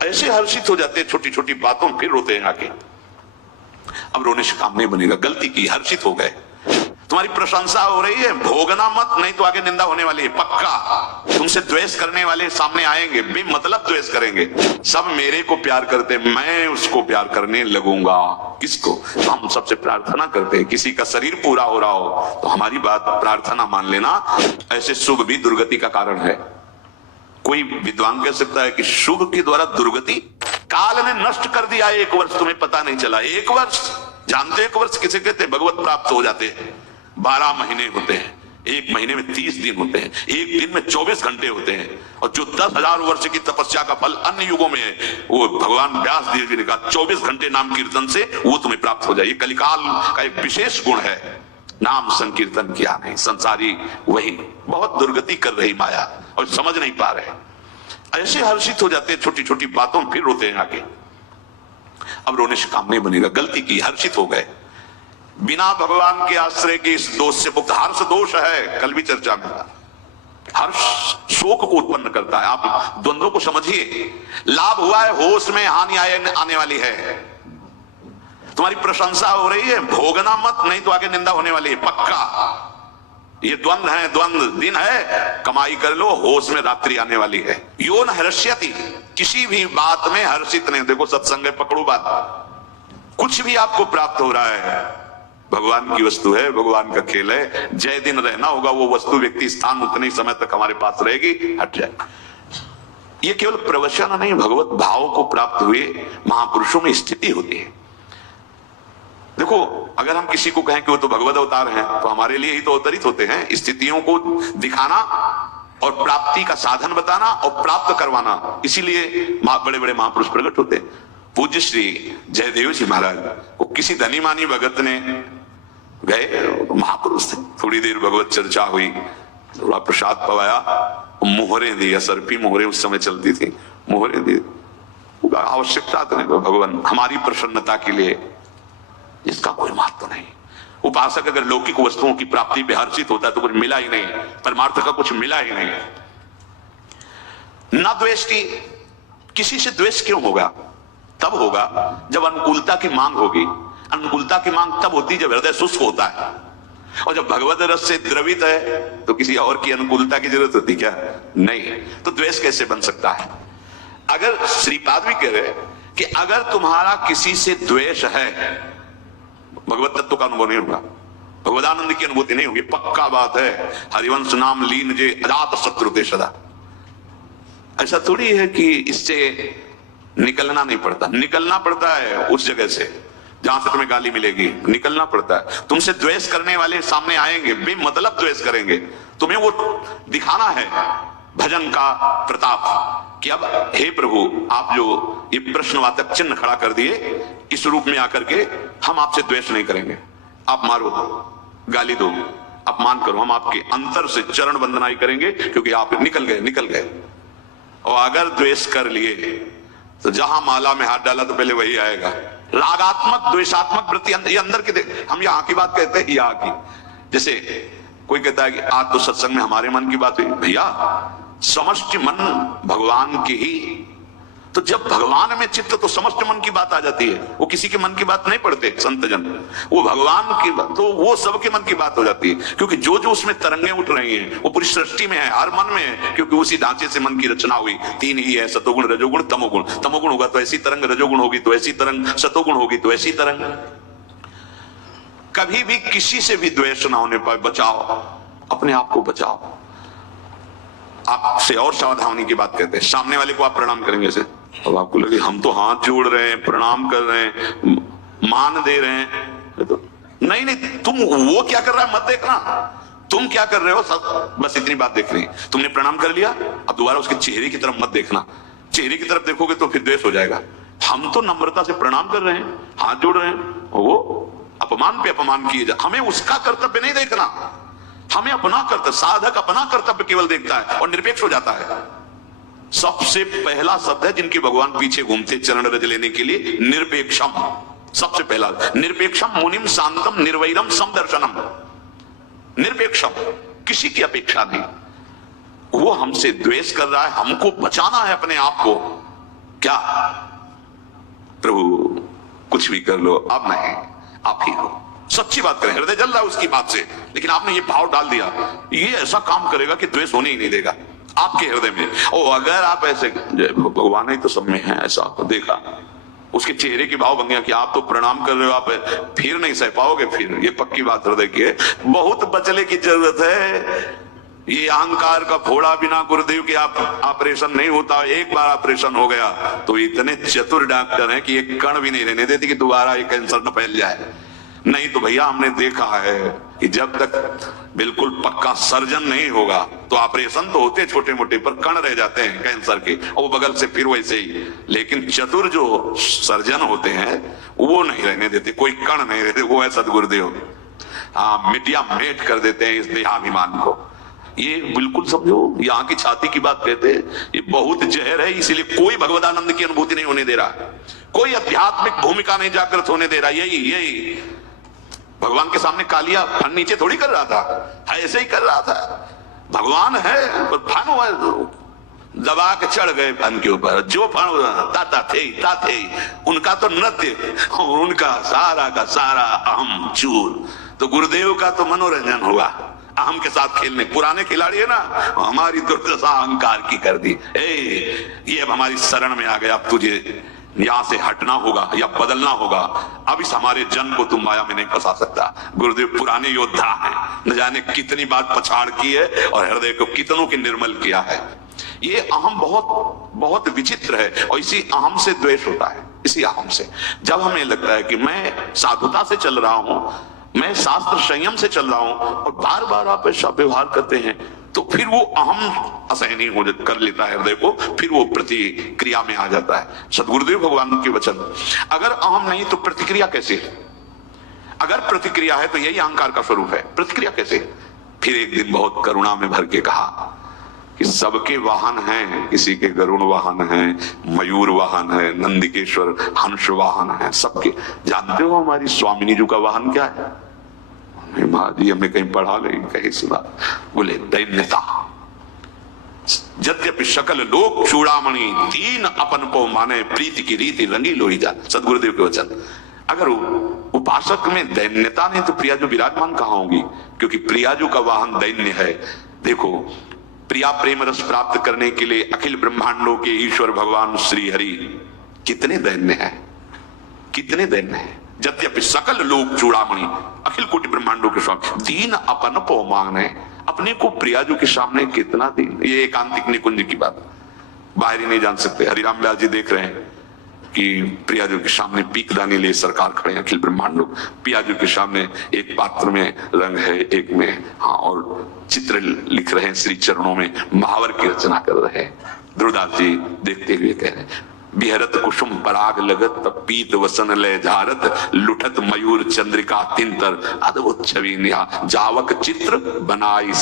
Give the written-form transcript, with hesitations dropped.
ऐसे हर्षित हो जाते हैं छोटी छोटी बातों, फिर रोते हैं आके। अब रोने से काम नहीं बनेगा, गलती की, हर्षित हो गए, तुम्हारी प्रशंसा हो रही है, भोगना मत, नहीं तो आगे निंदा होने वाली है पक्का। तुमसे द्वेष करने वाले सामने आएंगे, बेमतलब द्वेष करेंगे। सब मेरे को प्यार करते, मैं उसको प्यार करने लगूंगा। किसको? हम सबसे प्रार्थना करते हैं, किसी का शरीर पूरा हो रहा हो तो हमारी बात प्रार्थना मान लेना। ऐसे शुभ भी दुर्गति का कारण है। कोई विद्वान कह सकता है कि शुभ के द्वारा दुर्गति, काल ने नष्ट कर दिया 1 वर्ष, तुम्हें पता नहीं चला। 1 वर्ष जानते, 1 वर्ष किसे कहते हैं? भगवत प्राप्त हो जाते हैं। 12 महीने होते हैं, 1 महीने में 30 दिन होते हैं, 1 दिन में 24 घंटे होते हैं। और जो 10,000 वर्ष की तपस्या का फल अन्य युगों में है, वो भगवान व्यास देव जी ने कहा 24 घंटे नाम कीर्तन से वो तुम्हें प्राप्त हो जाए। ये कलिकाल का एक विशेष गुण है, नाम संकीर्तन किया नहीं। संसारी वही बहुत दुर्गति कर रही माया और समझ नहीं पा रहे। ऐसे हर्षित हो जाते हैं छोटी छोटी बातों, फिर रोते हैं आगे। अब रोने से काम नहीं बनेगा, गलती की, हर्षित हो गए। बिना भगवान के आश्रय के इस दोष से मुक्त। हर्ष दोष है, कल भी चर्चा में था। हर्ष शोक को उत्पन्न करता है। आप द्वंद्वों को समझिए। लाभ हुआ है, होश में हानि आने वाली है। तुम्हारी प्रशंसा हो रही है, भोगना मत, नहीं तो आगे निंदा होने वाली है पक्का। ये द्वंद्व है, द्वंद्व दिन है, कमाई कर लो, होश में रात्रि आने वाली है। यो न हर्ष्यति, किसी भी बात में हर्षित नहीं। देखो सत्संग है, पकड़ो बात। कुछ भी आपको प्राप्त हो रहा है, भगवान की वस्तु है, भगवान का खेल है। जय दिन रहना होगा, वो वस्तु, व्यक्ति, स्थान उतने ही समय तक हमारे पास रहेगी, हट जाए। ये केवल प्रवचन नहीं, भगवत भाव को प्राप्त हुए महापुरुषों में स्थिति होती है। देखो, अगर हम किसी को कहें कि वो तो भगवत अवतार हैं, तो हमारे लिए ही तो अवतरित होते हैं। स्थितियों को दिखाना और प्राप्ति का साधन बताना और प्राप्त करवाना, इसीलिए बड़े बड़े महापुरुष प्रकट होते हैं। पूज्य श्री जयदेव जी महाराज को किसी धनी मानी भगत ने गए, महापुरुष थे, थोड़ी देर भगवत चर्चा हुई, थोड़ा प्रसाद पवाया, मोहरे दी, असरपी मोहरे उस समय चलती थी, मोहरे दी। आवश्यकता तो नहीं, भगवान हमारी प्रसन्नता के लिए, इसका कोई महत्व नहीं। उपासक अगर लौकिक वस्तुओं की प्राप्ति पे हर्षित होता है तो कुछ मिला ही नहीं, परमार्थ का कुछ मिला ही नहीं। न द्वेष की, किसी से द्वेष क्यों होगा? तब होगा जब अनुकूलता की मांग होगी। अनुकूलता की मांग तब होती जब हृदय शुष्क होता है, और जब भगवत रस से द्रवित है तो किसी और की अनुकूलता की जरूरत होती क्या? नहीं। तो द्वेष कैसे बन सकता है? अगर श्रीपाद भी कह रहे कि अगर तुम्हारा किसी से द्वेष है, भगवत तत्व का अनुभव नहीं होगा, भगवदानंद की अनुभूति नहीं होगी, पक्का बात है। हरिवंश नाम लीन जे अजात शत्रु ते सदा। ऐसा थोड़ी है कि इससे निकलना नहीं पड़ता, निकलना पड़ता है उस जगह से जहां से तुम्हें गाली मिलेगी, निकलना पड़ता है। तुमसे द्वेष करने वाले सामने आएंगे, बेमतलब द्वेष करेंगे, तुम्हें वो दिखाना है भजन का प्रताप कि अब हे प्रभु, आप जो ये प्रश्नवाचक चिन्ह खड़ा कर दिए, इस रूप में आकर के हम आपसे द्वेष नहीं करेंगे। आप मारो, गाली दो, अपमान करो, हम आपके अंतर से चरण वंदनाई करेंगे, क्योंकि आप निकल गए। और अगर द्वेष कर लिए तो जहां माला में हाथ डाला तो पहले वही आएगा। रागात्मक द्वेषात्मक वृत्ति ये अंदर की, हम यहाँ की बात कहते हैं, यहाँ की। जैसे कोई कहता है कि आज तो सत्संग में हमारे मन की बात हुई, भैया समष्टि मन भगवान की ही, तो जब भगवान में चित्त तो समस्त मन की बात आ जाती है। वो किसी के मन की बात नहीं पढ़ते संत जन, वो भगवान की बात, तो वो सबके मन की बात हो जाती है। क्योंकि जो जो उसमें तरंगे उठ रही हैं वो पूरी सृष्टि में है, हर मन में है, क्योंकि उसी ढांचे से मन की रचना हुई। 3 ही है, सतोगुण रजोगुण तमोगुण। तमोगुण होगा तो ऐसी तरंग, रजोगुण होगी तो ऐसी तरंग, सतोगुण होगी तो ऐसी तरंग। कभी भी किसी से भी द्वेष ना होने पाए, बचाओ अपने आप को, बचाओ। आपसे और सावधानी की बात कहते हैं, सामने वाले को आप प्रणाम करेंगे से, अब आपको लगे हम तो हाथ जोड़ रहे हैं, प्रणाम कर रहे हैं, मान दे रहे हैं, तो नहीं, तुम वो क्या कर रहा है मत देखना, तुम क्या कर रहे हो सब, बस इतनी बात देख रही। तुमने प्रणाम कर लिया, अब दोबारा उसके चेहरे की तरफ मत देखना। चेहरे की तरफ देखोगे तो फिर द्वेष हो जाएगा। हम तो नम्रता से प्रणाम कर रहे हैं, हाथ जोड़ रहे हैं, वो अपमान पे अपमान किए जा, हमें उसका कर्तव्य नहीं देखना, हमें अपना कर्तव्य, साधक अपना कर्तव्य केवल देखता है और निरपेक्ष हो जाता है। सबसे पहला शब्द है जिनकी भगवान पीछे घूमते चरण रज लेने के लिए, निरपेक्षम। सबसे पहला निरपेक्षम मुनिम शांतम निर्वैरम समदर्शनम। निरपेक्षम, किसी की अपेक्षा नहीं। वो हमसे द्वेष कर रहा है, हमको बचाना है अपने आप को, क्या प्रभु कुछ भी कर लो, अब नहीं, आप ही हो। सच्ची बात करें, हृदय जल रहा है उसकी बात से, लेकिन आपने ये भाव डाल दिया, ये ऐसा काम करेगा कि द्वेष होने ही नहीं देगा आपके हृदय में। और अगर आप ऐसे, भगवान ही तो सब में है, ऐसा आपको देखा, उसके चेहरे की भाव बन गया कि आप तो प्रणाम कर रहे हो, आप फिर नहीं सह पाओगे, फिर ये पक्की बात हृदय की है। बहुत बचने की जरूरत है। ये अहंकार का फोड़ा बिना गुरुदेव के आप ऑपरेशन नहीं होता। एक बार ऑपरेशन हो गया तो इतने चतुर डॉक्टर हैं कि एक कण भी नहीं रहने देते कि दोबारा ये कैंसर न फैल जाए। नहीं तो भैया हमने देखा है कि जब तक बिल्कुल पक्का सर्जन नहीं होगा तो ऑपरेशन तो होते छोटे मोटे, पर कण रह जाते हैं कैंसर के, और वो बगल से फिर वैसे ही। लेकिन चतुर जो सर्जन होते हैं वो नहीं रहने देते, कोई कण नहीं रहते। वो है सदगुरुदेव। हाँ, मिटिया मेट कर देते हैं इस देहाभिमान को। ये बिल्कुल समझो, यहाँ की छाती की बात कहते हैं, ये बहुत जहर है। इसीलिए कोई भगवदानंद की अनुभूति नहीं होने दे रहा, कोई आध्यात्मिक भूमिका नहीं जागृत होने दे रहा। यही भगवान के सामने कालिया फन नीचे थोड़ी कर रहा था, ऐसे ही कर रहा था। भगवान है पर फन दबा के चढ़ गए फन के ऊपर। जो फन ताते उनका तो नृत्य, उनका सारा का सारा अहम चूर। तो गुरुदेव का तो मनोरंजन हुआ, अहम के साथ खेलने। पुराने खिलाड़ी है ना, हमारी दुर्दशा अहंकार की कर दी। ये अब हमारी शरण में आ गया, अब तुझे यहां से हटना होगा या बदलना होगा। अब इस हमारे जन को तुम माया में नहीं फंसा सकता। गुरुदेव पुराने योद्धा हैं, न जाने कितनी बात पछाड़ की है और हृदय को कितनों के निर्मल किया है। ये अहम बहुत बहुत विचित्र है, और इसी अहम से द्वेष होता है। इसी अहम से जब हमें लगता है कि मैं साधुता से चल रहा हूं, मैं शास्त्र संयम से चल रहा हूं, और बार बार आप ऐसा व्यवहार करते हैं, तो फिर वो अहम असहनीय हो कर लेता है हृदय को, फिर वो प्रतिक्रिया में आ जाता है। सदगुरुदेव भगवान के वचन, अगर अहम नहीं तो प्रतिक्रिया कैसे? अगर प्रतिक्रिया है तो यही अहंकार का स्वरूप है। प्रतिक्रिया कैसे? फिर एक दिन बहुत करुणा में भर के कहा कि सबके वाहन हैं, किसी के गरुण वाहन है, मयूर वाहन है, नंदिकेश्वर हंस वाहन है, सबके। जानते हो हमारी स्वामिनी जी का वाहन क्या है? माँ जी हमने कहीं पढ़ा नहीं, कहीं सुना। बोले दैन्यता। यद्यपि सकल लोक चूड़ामणि, दीन अपन को माने, प्रीति की रीति रंगी लोई जा। सदगुरुदेव के वचन। अगर उपासक में दैन्यता नहीं तो प्रियाजू विराजमान कहां होंगी? क्योंकि प्रियाजू का वाहन दैन्य है। देखो, प्रिया प्रेम रस प्राप्त करने के लिए अखिल ब्रह्मांडों के ईश्वर भगवान श्री हरि कितने दैन्य है, कितने दैन्य है। यद्यपि सकल लोक चूड़ामणि, अखिल कोटि ब्रह्मांडों के स्वामी, दीन अपन को माने, अपने को प्रियाजू के सामने कितना दीन। ये एकांतिक निकुंज की बात, बाहरी नहीं जान सकते। हरिराम व्यास जी देख रहे हैं कि प्रियाजू के सामने पीकदानी ले सरकार खड़े हैं अखिल ब्रह्मांडों। प्रियाजू के सामने एक पात्र में रंग है, एक में हाँ, और चित्र लिख रहे हैं श्री चरणों में, महावर की रचना कर रहे हैं। ध्रुवदास जी देखते हुए कह रहे हैं, बिहरत कुसुम पराग लगत, पीत वसन लय झारत, लुठत मयूर चंद्रिका तिंतर, अद्भुत छवि निहा, जावक चित्र बनाई